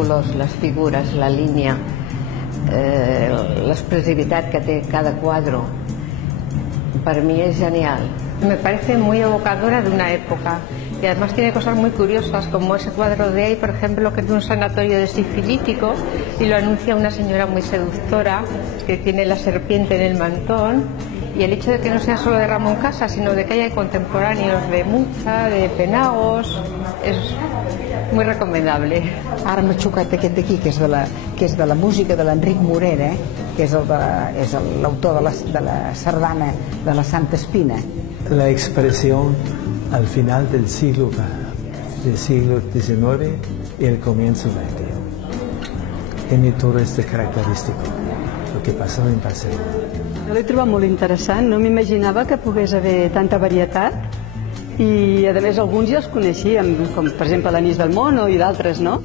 colors, les figures, la línia, l'expresivitat que té cada quadro, para mí es genial. Me parece muy evocadora de una época y además tiene cosas muy curiosas, como ese cuadro de ahí, por ejemplo, que es de un sanatorio de sifilítico y lo anuncia una señora muy seductora que tiene la serpiente en el mantón, y el hecho de que no sea solo de Ramón Casas, sino de que haya contemporáneos de Mucha, de Penagos, es muy recomendable. Ara m'ha xocat aquest d'aquí, que és de la música de l'Enric Morera, que és l'autor de la sardana de la Santa Espina. La expresión al final del siglo XIX y el comienzo del XX. Tiene todo este característico, lo que pasó en Barcelona. Jo l'he trobat molt interessant, no m'imaginava que pogués haver tanta varietat i a més alguns ja els coneixíem, com per exemple l'Anís del Mono i d'altres, no?